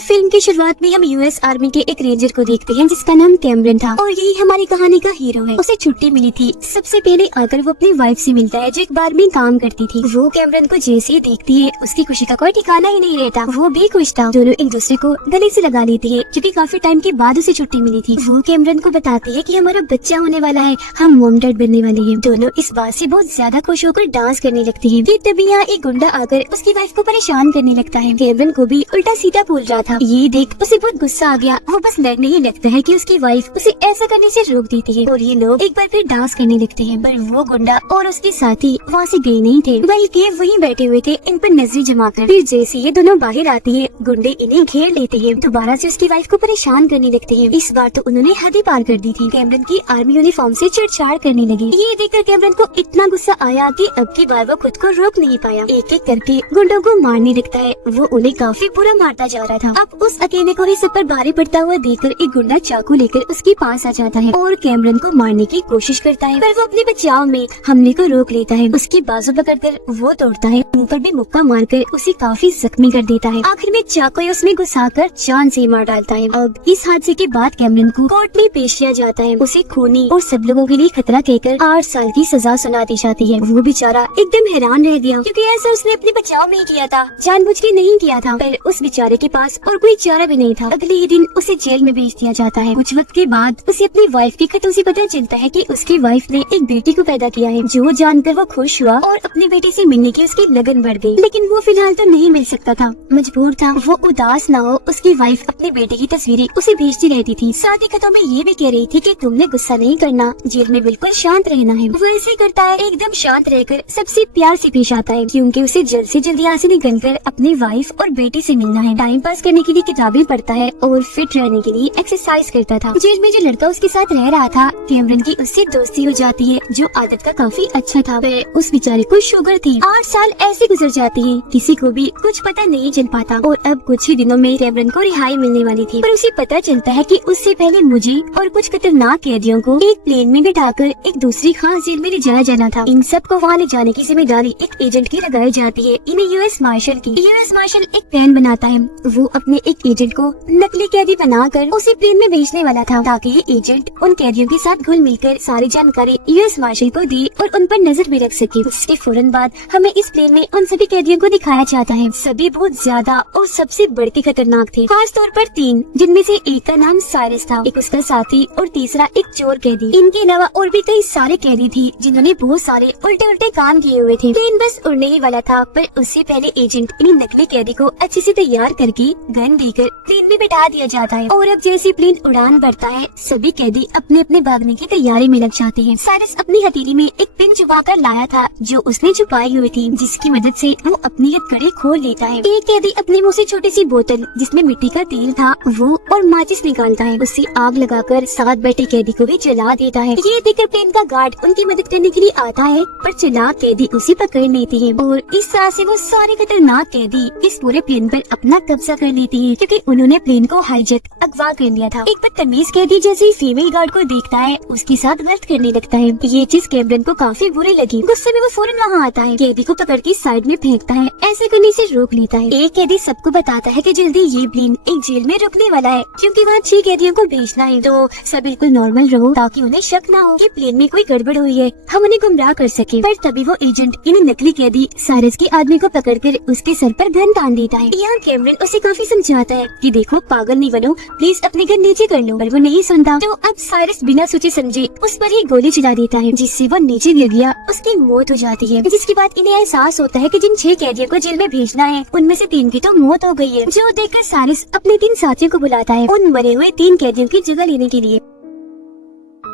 Film की शुरुआत में हम यूएस आर्मी के एक रेंजर को देखते हैं जिसका नाम कैमरन था और यही हमारी कहानी का हीरो है। उसे छुट्टी मिली थी। सबसे पहले आकर वो अपनी वाइफ से मिलता है जो एक बार में काम करती थी। वो कैमरन को जैसे ही देखती है उसकी खुशी का कोई ठिकाना ही नहीं रहता। वो भी खुश था। दोनों एक दूसरे को गले से लगा लेती है क्योंकि काफी टाइम के बाद उसे छुट्टी मिली थी। वो कैमरन को बताती है कि हमारा बच्चा होने वाला है, हम मॉम डैड बनने वाले हैं। दोनों इस बात से बहुत ज्यादा खुश होकर डांस करने लगती है। तभी यहाँ एक गुंडा आकर उसकी वाइफ को परेशान करने लगता है। कैमरन को भी उल्टा सीधा बोल रहा था। ये देख उसे बहुत गुस्सा आ गया। वो बस लड़ने ही लगता है कि उसकी वाइफ उसे ऐसा करने से रोक देती है और ये लोग एक बार फिर डांस करने लगते हैं। पर वो गुंडा और उसके साथी वहाँ से गए नहीं थे, बल्कि वहीं बैठे हुए थे इन पर नजरें जमाकर। फिर जैसे ये दोनों बाहर आती है गुंडे इन्हें घेर लेते हैं। दोबारा से उसकी वाइफ को परेशान करने लगते हैं। इस बार तो उन्होंने हद ही पार कर दी थी। कैमरन की आर्मी यूनिफॉर्म से छेड़छाड़ करने लगी। ये देखकर कैमरन को इतना गुस्सा आया कि अब की बार वो खुद को रोक नहीं पाया। एक एक करके गुंडों को मारने लगता है। वो उन्हें काफी बुरा मारता जा रहा था। अब उस अकेले को ही सब पर भारी पड़ता हुआ देखकर एक गुंडा चाकू लेकर उसके पास आ जाता है और कैमरन को मारने की कोशिश करता है, पर वो अपने बचाव में हमले को रोक लेता है। उसकी बाजू पकड़कर वो तोड़ता है, मुंह पर भी मुक्का मारकर उसे काफी जख्मी कर देता है। आखिर में चाकू उसमें घुसाकर जान से मार डालता है। अब इस हादसे के बाद कैमरन को कोर्ट में पेश किया जाता है। उसे खूनी और सब लोगों के लिए खतरा कहकर 8 साल की सजा सुना दी जाती है। वो बेचारा एकदम हैरान रह गया क्योंकि ऐसा उसने अपने बचाव में ही किया था, जानबूझ के नहीं किया था। पर उस बेचारे के पास और कोई चारा भी नहीं था। अगले ही दिन उसे जेल में भेज दिया जाता है। कुछ वक्त के बाद उसे अपनी वाइफ की खतों से पता चलता है कि उसकी वाइफ ने एक बेटी को पैदा किया है। जो जानकर वो खुश हुआ और अपनी बेटी से मिलने की उसकी लगन बढ़ गई। लेकिन वो फिलहाल तो नहीं मिल सकता था, मजबूर था। वो उदास ना हो उसकी वाइफ अपनी बेटी की तस्वीरें उसे भेजती रहती थी। साथ ही खतों में ये भी कह रही थी कि तुमने गुस्सा नहीं करना, जेल में बिल्कुल शांत रहना है। वो ऐसे करता है, एकदम शांत रहकर सबसे प्यार से पेश आता है क्योंकि उसे जल्द से जल्द यहाँ से निकलकर अपनी वाइफ और बेटी से मिलना है। टाइम पास करने के लिए किताबें पढ़ता है और फिट रहने के लिए एक्सरसाइज करता था। जेल में जो लड़का उसके साथ रह रहा था कैमरन की उससे दोस्ती हो जाती है जो आदत का काफी अच्छा था। उस बेचारे को शुगर थी। 8 साल ऐसे गुजर जाते हैं, किसी को भी कुछ पता नहीं चल पाता। और अब कुछ ही दिनों में कैमरन को रिहाई मिलने वाली थी, पर उसे पता चलता है कि उससे पहले मुझे और कुछ खतरनाक कैदियों को एक प्लेन में बिठाकर एक दूसरी खास जेल में ले जाया जाना था। इन सब को वहाँ ले जाने की जिम्मेदारी एक एजेंट की लगाई जाती है, इन्हें यूएस मार्शल की। यूएस मार्शल एक प्लान बनाता है। वो अपने एक एजेंट को नकली कैदी बनाकर उसे प्लेन में भेजने वाला था ताकि ये एजेंट उन कैदियों के साथ घुल मिलकर सारी जानकारी यूएस मार्शल को दी और उन पर नजर भी रख सके। उसके फौरन बाद हमें इस प्लेन में उन सभी कैदियों को दिखाया जाता है। सभी बहुत ज्यादा और सबसे बढ़ के खतरनाक थे, खास तौर पर 3, जिनमें से एक का नाम साइरस था, एक उसका साथी और तीसरा एक चोर कैदी। इनके अलावा और भी कई सारे कैदी थी जिन्होंने बहुत सारे उल्टे उल्टे काम किए हुए थे। प्लेन बस उड़ने ही वाला था, पर उससे पहले एजेंट इन नकली कैदी को अच्छे से तैयार करके गन देकर प्लेन में बिठा दिया जाता है। और अब जैसे प्लेन उड़ान भरता है सभी कैदी अपने अपने भागने की तैयारी में लग जाते हैं। साइरस अपनी हथेली में एक पिन छुपा कर लाया था जो उसने छुपाई हुई थी, जिसकी मदद से वो अपनी हथकड़ी खोल लेता है। एक कैदी अपने मुंह से छोटी सी बोतल जिसमें मिट्टी का तेल था वो और माचिस निकालता है। उससे आग लगाकर साथ बैठे कैदी को भी जला देता है। ये देखकर प्लेन का गार्ड उनकी मदद करने के लिए आता है, पर चालाक कैदी उसे पकड़ लेती है और इस तरह से वो सारे खतरनाक कैदी इस पूरे प्लेन पर अपना कब्जा कर लेती है क्योंकि उन्होंने प्लेन को हाईजैक अगवा कर लिया था। एक बदतमीज कैदी जैसे ही फीमेल गार्ड को देखता है उसके साथ गलत करने लगता है। ये चीज कैमरन को काफी बुरी लगी। गुस्से में वो फौरन वहाँ आता है, कैदी को पकड़ के साइड में फेंकता है, ऐसे करने से रोक लेता है। एक कैदी सबको बताता है कि जल्दी ये प्लेन एक जेल में रुकने वाला है क्योंकि वहाँ 6 कैदियों को भेजना है। तो सब बिल्कुल नॉर्मल रहो ताकि उन्हें शक न हो कि प्लेन में कोई गड़बड़ हुई है, हम उन्हें गुमराह कर सके। पर तभी वो एजेंट इन नकली कैदी साइरस के आदमी को पकड़कर उसके सर पर गन तान देता है। यहाँ कैमरन उसे काफी समझाता है कि देखो पागल नहीं बनो, प्लीज अपने गन नीचे कर लो, पर वो नहीं सुनता। तो अब साइरस बिना सोचे समझे उस पर ही गोली चला देता है जिससे वो नीचे गिर गया। उसकी मौत हो जाती है, जिसके बाद इन्हें एहसास होता है कि जिन 6 कैदियों को जेल में भेजना है उनमें से 3 की तो मौत हो गई है। जो देखकर साइरस अपने 3 साथियों को बुलाता है उन मरे हुए 3 कैदियों की जगह लेने के लिए।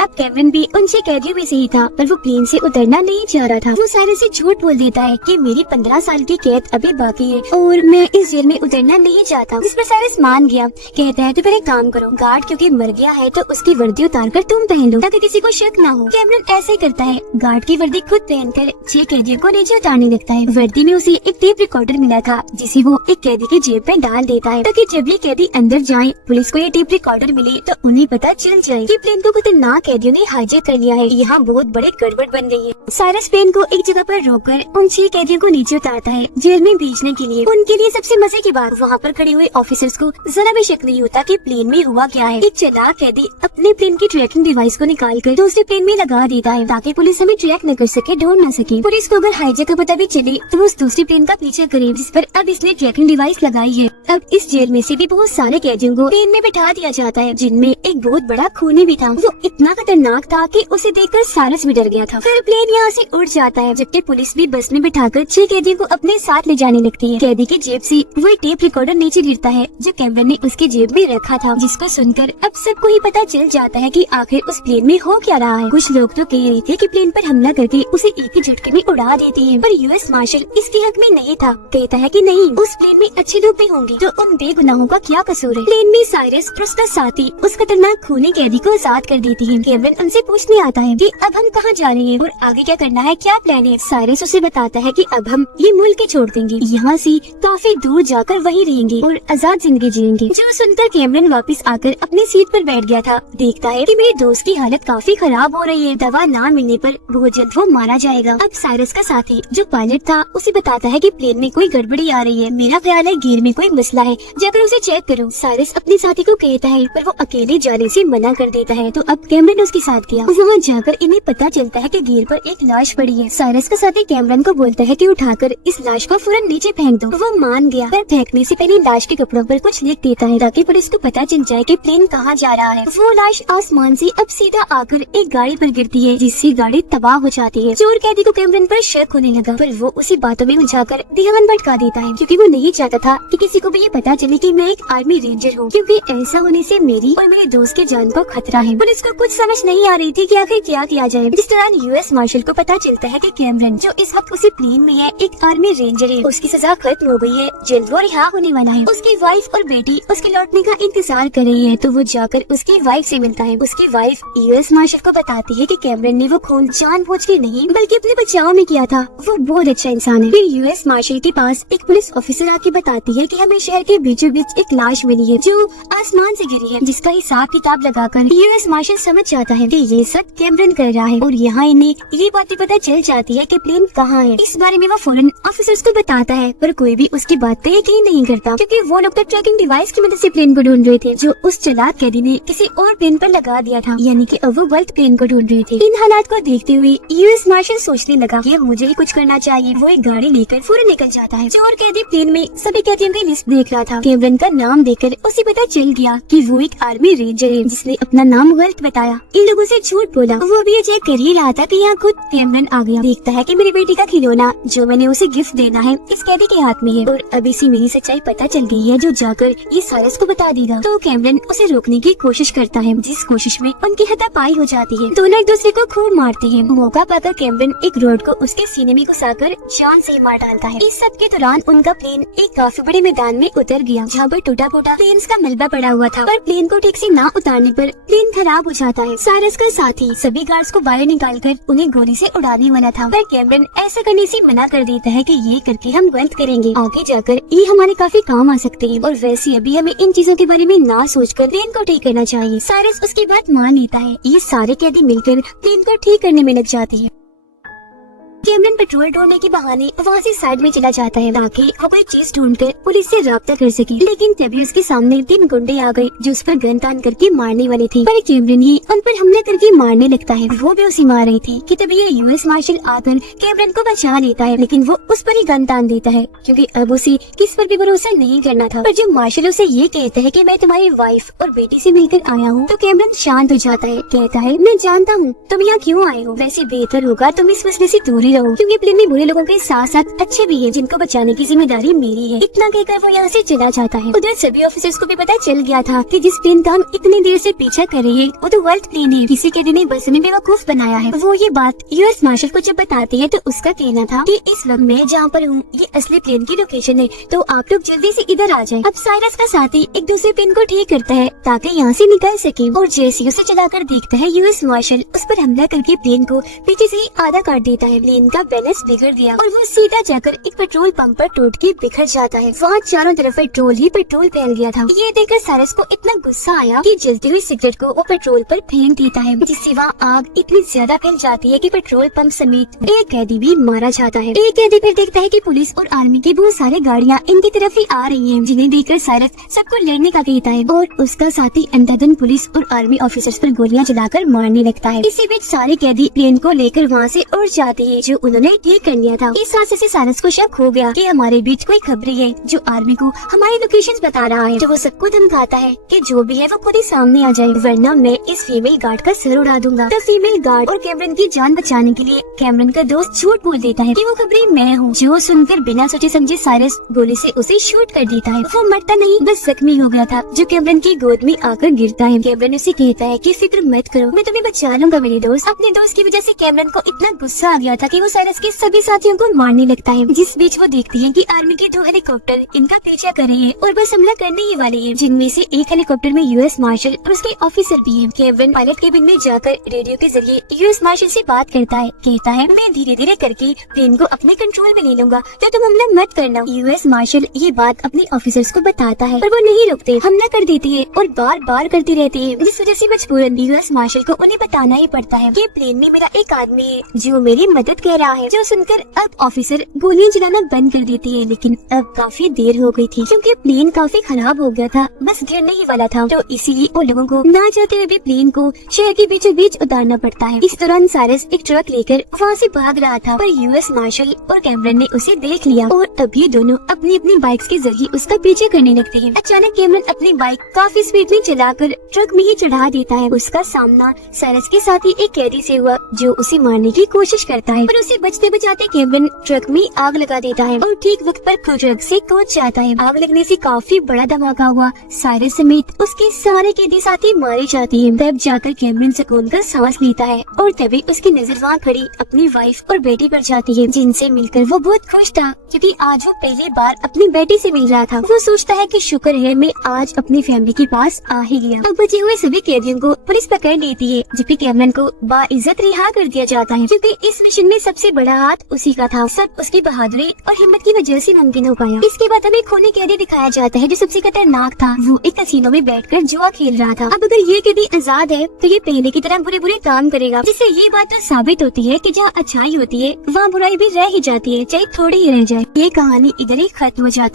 अब कैमरन भी उन 6 कैदियों में से ही था, पर वो प्लेन से उतरना नहीं चाह रहा था। वो साइरस से झूठ बोल देता है कि मेरी 15 साल की कैद अभी बाकी है और मैं इस जेल में उतरना नहीं चाहता। जिस पर साइरस मान गया। कहता है तो फिर एक काम करो, गार्ड क्योंकि मर गया है तो उसकी वर्दी उतार कर तुम पहन लो ताकि किसी को शक ना हो। कैमरन ऐसे ही करता है, गार्ड की वर्दी खुद पहनकर 6 कैदियों को नीचे उतारने लगता है। वर्दी में उसे एक टेप रिकॉर्डर मिला था जिसे वो एक कैदी की जेब में डाल देता है ताकि जब ये कैदी अंदर जाए पुलिस को ये टेप रिकॉर्डर मिले तो उन्हें पता चल जाए कि प्लेन को खतरनाक यहाँ कैदियों ने हाईजैक कर लिया है, यहाँ बहुत बड़े गड़बड़ बन गई है। साइरस प्लेन को एक जगह पर रोककर उन 6 कैदियों को नीचे उतारता है जेल में भेजने के लिए। उनके लिए सबसे मजे की बात, वहाँ पर खड़े हुए ऑफिसर्स को जरा भी शक नहीं होता कि प्लेन में हुआ क्या है। एक चालाक कैदी अपने प्लेन की ट्रैकिंग डिवाइस को निकालकर दूसरे प्लेन में लगा देता है ताकि पुलिस हमें ट्रैक न कर सके, ढूंढ न सके। पुलिस को अगर हाईजैक का पता भी चले तो उस दूसरे प्लेन का पीछा करे जिस पर अब इसने ट्रैकिंग डिवाइस लगाई है। अब इस जेल में से भी बहुत सारे कैदियों को प्लेन में बिठा दिया जाता है, जिनमें एक बहुत बड़ा खूनी भी था। वो इतना खतरनाक था कि उसे देखकर साइरस भी डर गया था। फिर प्लेन यहाँ से उड़ जाता है, जबकि पुलिस भी बस में बिठाकर 6 कैदियों को अपने साथ ले जाने लगती है। कैदी की जेब से वही टेप रिकॉर्डर नीचे गिरता है जो कैमरन ने उसकी जेब में रखा था, जिसको सुनकर अब सबको ही पता चल जाता है कि आखिर उस प्लेन में हो क्या रहा है। कुछ लोग तो कह रहे थे कि प्लेन पर हमला करके उसे एक ही झटके में उड़ा देते हैं, पर यूएस मार्शल इसके हक में नहीं था। कहता है कि नहीं, उस प्लेन में अच्छे लोग भी होंगे तो उन बेगुनाहों का क्या कसूर है। प्लेन में साइरस और उसका साथी उस खतरनाक खूनी कैदी को आजाद कर देती है। कैमरन उनसे पूछने आता है कि अब हम कहाँ जा रहे हैं और आगे क्या करना है, क्या प्लान है। साइरस उसे बताता है कि अब हम ये मुल्क छोड़ देंगे, यहाँ से काफी दूर जाकर वहीं रहेंगे और आजाद जिंदगी जिएंगे। जो सुनकर कैमरन वापस आकर अपनी सीट पर बैठ गया था। देखता है कि मेरे दोस्त की हालत काफी खराब हो रही है, दवा ना मिलने पर बहुत जल्द वो मारा जाएगा। अब साइरस का साथी जो पायलट था उसे बताता है कि प्लेन में कोई गड़बड़ी आ रही है, मेरा ख्याल है गियर में कोई मसला है, जाकर उसे चेक करो। साइरस अपने साथी को कहता है पर वो अकेले जाने से मना कर देता है, तो अब कैमरन उसके साथ गया। वहाँ जाकर इन्हें पता चलता है कि गियर पर एक लाश पड़ी है। साइरस का साथी कैमरन को बोलता है कि उठाकर इस लाश को फौरन नीचे फेंक दो। वो मान गया, पर फेंकने से पहले लाश के कपड़ों पर कुछ लिख देता है ताकि पुलिस को पता चल जाए कि प्लेन कहाँ जा रहा है। वो लाश आसमान से अब सीधा आकर एक गाड़ी पर गिरती है, जिससे गाड़ी तबाह हो जाती है। चोर कैदी को कैमरन पर शक होने लगा, पर वो उसी बातों में उलझाकर ध्यान भटका देता है, क्योंकि वो नहीं चाहता था कि किसी को भी ये पता चले कि मैं एक आर्मी रेंजर हूँ, क्योंकि ऐसा होने से मेरी और मेरे दोस्त के जान को खतरा है। पुलिस को कुछ समझ नहीं आ रही थी कि आखिर क्या किया जाए। जिस दौरान यूएस मार्शल को पता चलता है कि कैमरन जो इस वक्त उसी प्लेन में है एक आर्मी रेंजर है, उसकी सजा खत्म हो गई है, जल्द वो रिहा होने वाला है। उसकी वाइफ और बेटी उसके लौटने का इंतजार कर रही है, तो वो जाकर उसकी वाइफ से मिलता है। उसकी वाइफ यूएस मार्शल को बताती है कि कैमरन ने वो खून जानबूझ के नहीं बल्कि अपने बचाव में किया था, वो बहुत अच्छा इंसान है। फिर यूएस मार्शल के पास एक पुलिस ऑफिसर आके बताती है कि हमें शहर के बीचों बीच एक लाश मिली है जो आसमान से गिरी है, जिसका हिसाब किताब लगाकर यूएस मार्शल समझ जाता है कि ये सब कैमरन कर रहा है। और यहाँ इन्हें ये बातें पता चल जाती है कि प्लेन कहाँ है। इस बारे में वो फौरन ऑफिसर्स को बताता है, पर कोई भी उसकी बात पे यकीन नहीं करता, क्योंकि वो लोग तो ट्रैकिंग डिवाइस की मदद से प्लेन को ढूंढ रहे थे जो उस चालाक कैदी ने किसी और प्लेन पर लगा दिया था, यानी कि अब वो गलत प्लेन को ढूंढ रहे थे। इन हालात को देखते हुए यूएस मार्शल सोचने लगा कि अब मुझे ही कुछ करना चाहिए। वो एक गाड़ी लेकर फौरन निकल जाता है। चोर कैदी प्लेन में सभी कैदियों की लिस्ट देख रहा था। कैमरन का नाम देखकर उसे पता चल गया कि वो एक आर्मी रेंजर है जिसने अपना नाम गलत बताया, इन लोगों से झूठ बोला। वो भी ये चेक कर ही रहा था कि यहाँ खुद कैमरन आ गया। देखता है कि मेरी बेटी का खिलौना जो मैंने उसे गिफ्ट देना है इस कैदी के हाथ में है, और अभी से मेरी सच्चाई पता चल गई है जो जाकर ये साइरस को बता देगा। तो कैमरन उसे रोकने की कोशिश करता है, जिस कोशिश में उनकी हाथापाई हो जाती है। दोनों एक दूसरे को खूब मारते हैं। मौका पाकर कैमरन एक रोड को उसके सीने में घुसाकर जान से मार डालता है। इस सब के दौरान उनका प्लेन एक काफी बड़े मैदान में उतर गया, जहाँ पर टूटा फूटा प्लेन का मलबा पड़ा हुआ था, पर प्लेन को ठीक से ना उतारने पर प्लेन खराब हो जाता है। साइरस का साथी सभी गार्ड्स को बाहर निकालकर उन्हें गोली से उड़ाने वाला था, पर कैमरन ऐसा करने से मना कर देता है कि ये करके हम गलत करेंगे, आगे जाकर ये हमारे काफी काम आ सकते हैं, और वैसे अभी हमें इन चीजों के बारे में ना सोचकर प्लेन को ठीक करना चाहिए। साइरस उसकी बात मान लेता है। ये सारे कैदी मिलकर प्लेन को ठीक करने में लग जाते हैं। कैमरन पेट्रोल ढूंढने के बहाने वहाँ से साइड में चला जाता है ताकि वो कोई चीज ढूंढकर पुलिस से राब्ता कर सके, लेकिन तभी उसके सामने 3 गुंडे आ गए जो उस पर गन तान करके मारने वाले थे, पर कैमरन ही उन पर हमला करके मारने लगता है। वो भी उसे मार रही थी कि तभी ये यूएस मार्शल आकर कैमरन को बचा लेता है, लेकिन वो उस पर ही गन तान देता है क्योंकि अब उसे किस पर भी भरोसा नहीं करना था। पर जब मार्शल उसे ये कहता है कि मैं तुम्हारी वाइफ और बेटी से मिलकर आया हूँ, तो कैमरन शांत हो जाता है। कहता है मैं जानता हूँ तुम यहाँ क्यों आए हो, वैसे बेहतर होगा तुम इस मसले से दूर ही रहो, क्योंकि प्लेन में बुरे लोगों के साथ साथ अच्छे भी हैं जिनको बचाने की जिम्मेदारी मेरी है। इतना कहकर वो यहाँ से चला जाता है। उधर सभी ऑफिसर्स को भी पता चल गया था कि जिस प्लेन का हम इतनी देर से पीछा कर रहे हैं वो तो गलत प्लेन है, किसी कैदी ने बस में बेवकूफ बनाया है। वो ये बात यूएस मार्शल को जब बताती है तो उसका कहना था कि इस वक्त मैं जहाँ पर हूँ ये असली प्लेन की लोकेशन है, तो आप लोग जल्दी से इधर आ जाएं। अब साइरस का साथी एक दूसरे प्लेन को ठीक करता है ताकि यहाँ से निकल सके, और जैसे उसे चलाकर देखता है यूएस मार्शल उस पर हमला करके प्लेन को पीछे से ही आधा काट देता है। प्लेन का बैलेंस बिगड़ गया और वो सीधा जाकर एक पेट्रोल पंप पर टूट के बिखर जाता है। वहाँ चारों तरफ पेट्रोल ही पेट्रोल फैल गया था। ये देखकर साइरस को इतना गुस्सा आया कि जलती हुई सिगरेट को वो पेट्रोल पर फेंक देता है, जिससे वहाँ आग इतनी ज्यादा फैल जाती है कि पेट्रोल पंप समेत एक कैदी भी मारा जाता है। एक कैदी फिर देखता है कि पुलिस और आर्मी की बहुत सारी गाड़ियाँ इनकी तरफ ही आ रही हैं, जिन्हें देखकर साइरस सबको लड़ने का कहता है और उसका साथी अंधाधुन पुलिस और आर्मी ऑफिसर्स पर गोलियां चलाकर मारने लगता है। इसी बीच सारे कैदी प्लेन को लेकर वहाँ से उड़ जाते हैं, जो उन्होंने ठीक कर लिया था। इस हादसे से साइरस को शक हो गया कि हमारे बीच कोई खबरी है जो आर्मी को हमारी लोकेशन बता रहा है। तो वो सबको धमकाता है कि जो भी है वो खुद ही सामने आ जाए, वरना मैं इस फीमेल गार्ड का सिर उड़ा दूंगा। तो फीमेल गार्ड और कैमरन की जान बचाने के लिए कैमरन का दोस्त झूठ बोल देता है कि वो खबरी मैं हूँ, जो सुनकर बिना सोचे समझे साइरस गोली से उसे शूट कर देता है। वो मरता नहीं, बस जख्मी हो गया था, जो कैमरन की गोद में आकर गिरता है। कैमरन उसे कहता है कि फिक्र मत करो, मैं तुम्हें बचा लूंगा मेरे दोस्त। अपने दोस्त की वजह से कैमरन को इतना गुस्सा आ गया था कि वो साइरस के सभी साथियों को मारने लगता है। जिस बीच वो देखती है कि आर्मी के 2 हेलीकॉप्टर इनका पीछा कर रहे हैं और बस हमला करने ही वाले हैं, जिनमें से एक हेलीकॉप्टर में यूएस मार्शल और उसके ऑफिसर भी हैं। कैमरन पायलट केबिन में जाकर रेडियो के जरिए यूएस मार्शल से बात करता है, कहता है मैं धीरे धीरे करके प्लेन को अपने कंट्रोल में ले लूंगा, तो तुम हमला मत करना। यूएस मार्शल ये बात अपने ऑफिसर्स को बताता है, पर वो नहीं रुकते, हमला कर देते हैं और बार बार करते रहते हैं, जिस वजह से मजबूरन यूएस मार्शल को उन्हें बताना ही पड़ता है कि प्लेन में मेरा एक आदमी है जो मेरी मदद कर रहा है। जो सुनकर अब ऑफिसर गोलियां चलाना बंद कर देती है, लेकिन अब काफी देर हो गई थी क्योंकि प्लेन काफी खराब हो गया था, बस गिरने ही वाला था। तो इसीलिए उन लोगों को ना चाहते हुए भी प्लेन को शहर के बीचों बीच उतारना पड़ता है। इस दौरान साइरस एक ट्रक लेकर वहाँ से भाग रहा था, पर यूएस मार्शल और कैमरन ने उसे देख लिया और अब ये दोनों अपनी अपनी बाइक्स के जरिए उसका पीछे करने लगते हैं। अचानक कैमरन अपनी बाइक काफी स्पीड में चलाकर ट्रक में ही चढ़ा देता है। उसका सामना साइरस के साथ ही एक कैदी से हुआ, जो उसे मारने की कोशिश करता है, पर उसे बचते बचाते कैमरन ट्रक में आग लगा देता है और ठीक वक्त पर ट्रक से कूद जाता है। आग लगने से काफी बड़ा धमाका हुआ, साइरस समेत उसके सारे कैदी साथी मारे जाते हैं। तब जाकर कैमरन सुकून का सांस लेता है और तभी उसकी नजर वहाँ खड़ी अपनी वाइफ और बेटी पर जाती है, जिनसे मिलकर वो बहुत खुश था क्योंकि आज वो पहली बार अपनी बेटी से मिल रहा था। वो सोचता है कि शुक्र है मैं आज अपनी फैमिली के पास आ ही गया। अब बचे हुए सभी कैदियों को पुलिस पकड़ लेती है, जबकि कैमरन को बाइज्जत रिहा कर दिया जाता है, क्योंकि इस मिशन में सबसे बड़ा हाथ उसी का था। सब उसकी बहादुरी और हिम्मत की वजह से मुमकिन हो पाया। इसके बाद हमें खूनी कैदी दिखाया जाता है, जो सबसे खतरनाक था। वो एक कैसीनो में बैठकर जुआ खेल रहा था। अब अगर ये कैदी आजाद है तो ये पहले की तरह बुरे बुरे काम करेगा, जिससे ये बात तो साबित होती है कि जहाँ अच्छाई होती है वहाँ बुराई भी रह ही जाती है, चाहे थोड़ी ही रह जाए। ये कहानी इधर ही खत्म हो जाती है।